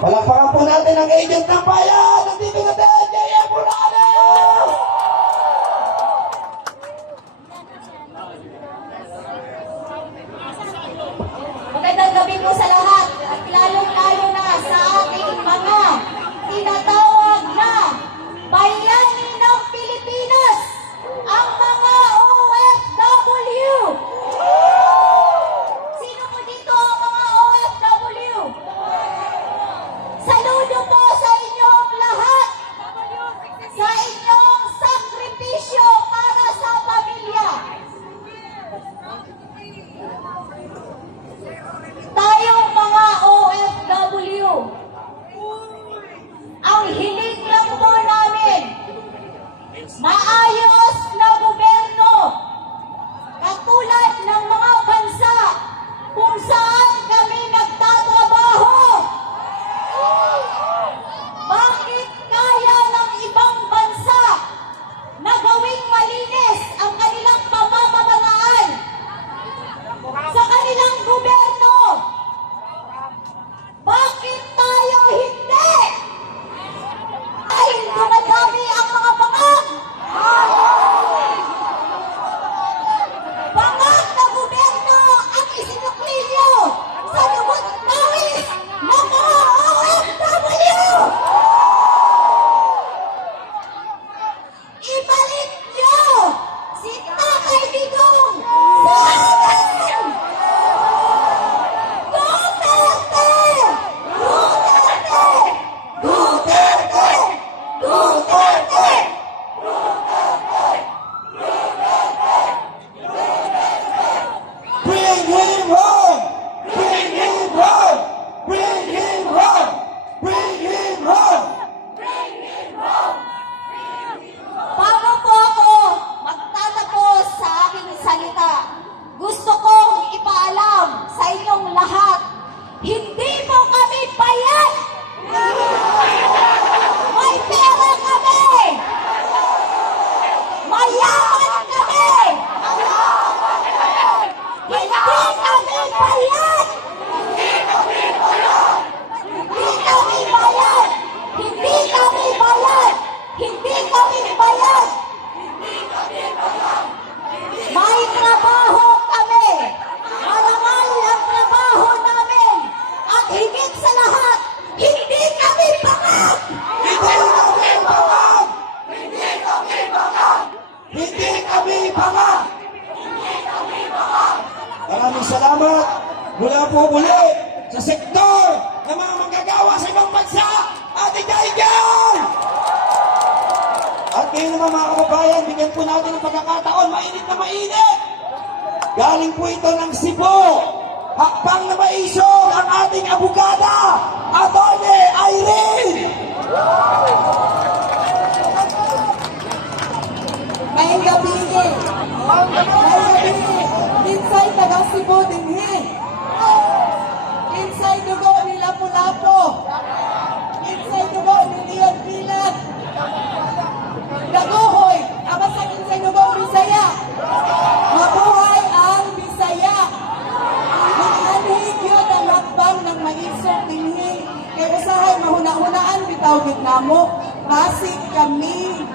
Palakpakan po natin ang agent ng bayan. Nandito na din, J.M. Morales! Magandang gabi po sa lahat at lalong-lalo na sa ating mga tinatawag na bayani ng Pilipinas, ang mga OFW. Sino po dito ang mga OFW? Saludo po sa inyong lahat, sa inyong sakripisyo para sa pamilya. Tayong mga OFW, ang hiling lang po namin, maayos na gobyerno, katulad ng mga bansa kung saan kami nagtatrabaho. Bakit kaya ng ibang bansa na gawing malinis ang kanilang pamamamaraan sa kanilang gobyerno? Bakit tayo hindi? Dahil dumadami ang mga bangag. Bangag na gobyerno ang isinuklinyo sa lubot pawis ng mga OFW. Ibalik niyo si Tatay Digong sa atin! Duterte! Duterte! Duterte! Duterte! Bring him home! Bring him home! Bring him home! Bring him home! Bago po ako magtatapos sa aking salita, gusto kong ipaalam sa inyong lahat, hindi mo kami bayad! May pera kami! Mayaman kami! Hindi kami bayad! Hindi kami bayad! Hindi kami bayad! Hindi kami bayad! May trabaho kami! Marangal ang trabaho namin! At higit sa lahat, hindi kami pangag! Hindi kami bangag! Hindi kami bangag! Maraming salamat mula po muli sa sektor ng mga manggagawa sa ibang bansa, Ate Daigel! At ngayon naman mga kababayan, bigyan po natin ng pagkakataon, mainit na mainit! Galing po ito ng Cebu, hakbang na maisog ang ating abogada, Atty. Irene! May gabi eh. May gabi. Inside taga Cebu din eh. Inside dugo ni Lapu-Lapu. Inside dugo ni Leon Pilat. Daguhoy. Ama sa inside dugo Bisaya. Mabuhay ang Bisaya. Nanganhig yun ang hakbang ng maisong dinhi. Kaya usahay mahuna-hunaan bitaw gitnamo. Basig kami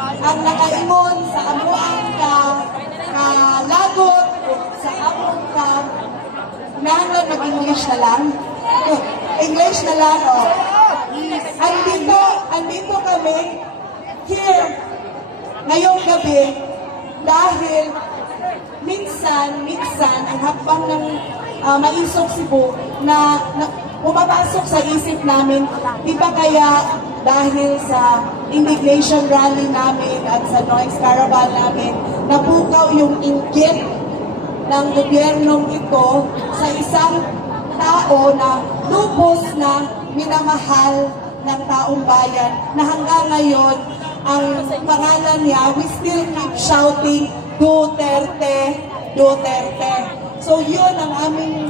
ang nakaingon sa amuang kalagot sa among nahanap mag-English na lang. English na lang, oh. Andito kami here ngayong gabi dahil minsan ang hakbang ng Maisog Cebu na pumapasok sa isip namin, di ba kaya dahil sa indignation rally namin at sa noise caravan namin, napukaw yung inggit ng gobyernong ito sa isang tao na lubos na minamahal ng taong bayan na hanggang ngayon ang pangalan niya, we still keep shouting Duterte, Duterte. So yun ang aming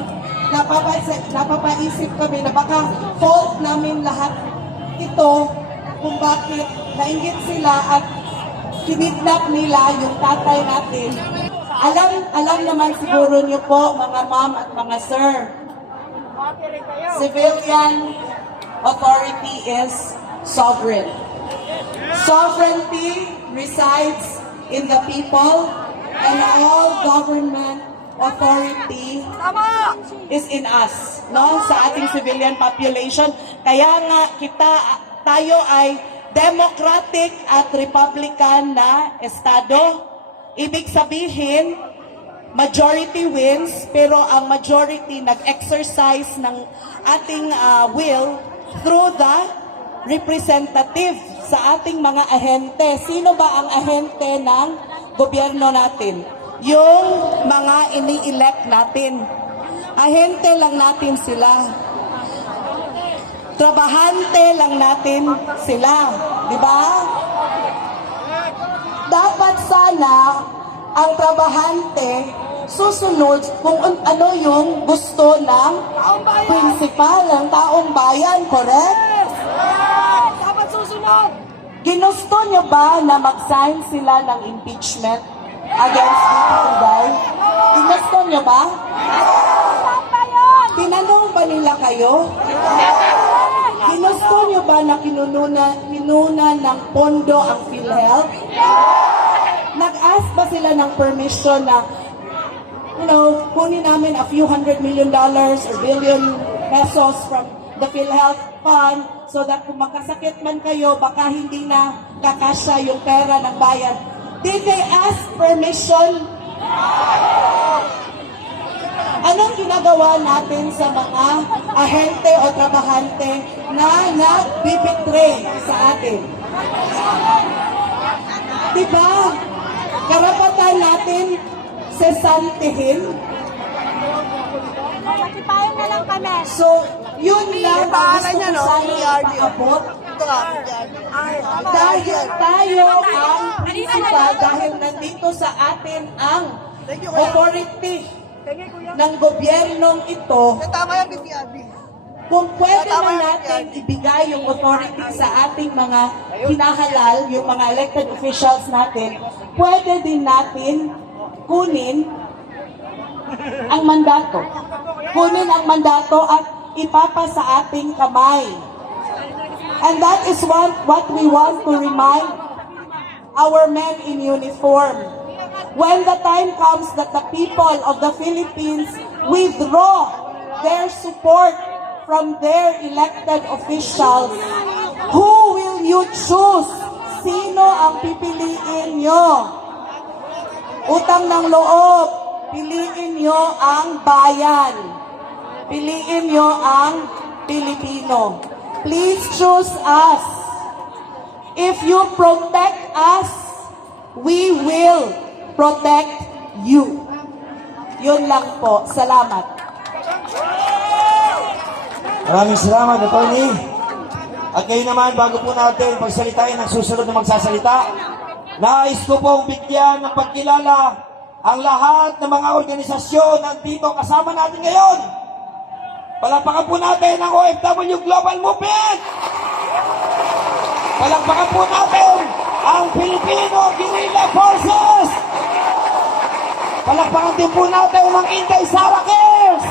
napapaisip kami na baka fault namin lahat ito kung bakit nainggit sila at kinidnap nila yung tatay natin. Alam naman siguro niyo po, mga ma'am at mga sir, civilian authority is sovereign. Sovereignty resides in the people, and all government authority is in us, no? Sa ating civilian population. Kaya nga tayo ay democratic at republican na estado. Ibig sabihin, majority wins, pero ang majority nag-exercise ng ating will through the representative sa ating mga ahente. Sino ba ang ahente ng gobyerno natin? Yung mga ini-elect natin. Ahente lang natin sila. Trabahante lang natin sila. Di ba? Dapat sana ang trabahante susunod kung ano yung gusto ng principal ng taong bayan, correct? Dapat susunod! Ginusto niyo ba na mag-sign sila ng impeachment against Vico Inday? Ginusto niyo ba? Tinanong ba nila kayo? Ginusto niyo ba na kinuna ng pondo ang PhilHealth? Nag-ask ba sila ng permission na, kunin namin a few $100 million or billion pesos from the PhilHealth Fund so that kung magkasakit man kayo, baka hindi na kakasya yung pera ng bayan. Did they ask permission? Anong ginagawa natin sa mga ahente o trabahante na nagbibitray sa atin? Diba? Karapatan natin sesantihin. Matipayan na lang kami. So, yun lang ang gusto ko sana ipaabot. Dahil tayo ang prinsipal, dahil nandito sa atin ang authority ng gobyernong ito, kung pwede na natin ibigay yung authority sa ating mga hinahalal, yung mga elected officials natin, pwede din natin kunin ang mandato. Kunin ang mandato at ipapa sa ating kamay. And that is what we want to remind our men in uniform. When the time comes that the people of the Philippines withdraw their support from their elected officials, who will you choose? Sino ang pipiliin nyo? Utang ng loob, piliin nyo ang bayan. Piliin nyo ang Pilipino. Please choose us. If you protect us, we will protect you. Yun lang po. Salamat. Maraming salamat, Atty. At ngayon naman, bago po natin pagsalitain ang susunod na magsasalita, nais ko pong bigyan ng pagkilala ang lahat ng mga organisasyon nandito kasama natin ngayon. Palakpakan po natin ang OFW Global Movement. Palakpakan po natin ang Filipino Guerrilla Forces. Palakpakan din po natin ang Inday Sara Cares.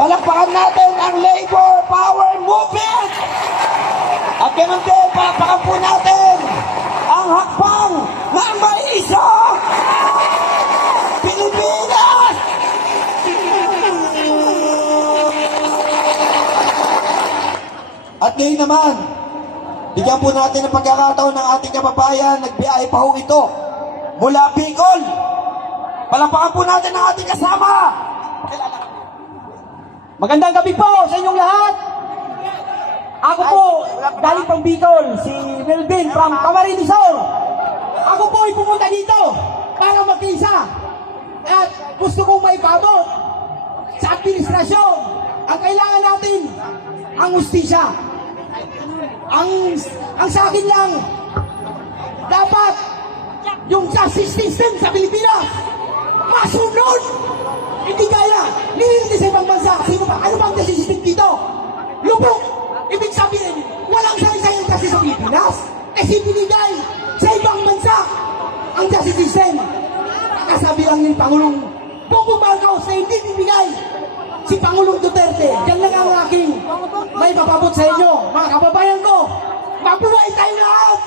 Palakpakan natin ang Labor Power Movement. At ganun din, palakpakan po natin ang hakbang na may isa Pilipinas. At ngayon naman, bigyan po natin ng pagkakataon ng ating kababayan, nagbiyahe pa ho ito mula Bicol. Palakpakan po natin ang ating kasama. Magandang gabi po sa inyong lahat. Ako po, galing pang Bicol, si Melvin from Camarines Sur. Ako po ay pumunta dito para mag-isa. At gusto kong maipabot sa administrasyon ang kailangan natin, ang hustisya. Ang sa akin lang, dapat yung justice system sa Pilipinas masunod. Hindi kaya, nililitis sa ibang bansa. Sino ba? Ano ba ang justice system dito? Lubog. Ibig sabihin, walang sayang-sayang justice sa Pilipinas. Kasi binigay sa ibang bansa ang justice system. sinasabi lang ni Pangulong Bongbong Marcos na hindi bibigay si Pangulong Duterte. Yan lang ang aking may papabot sa inyo, mga kababayan ko. Mabuhay tayo lahat!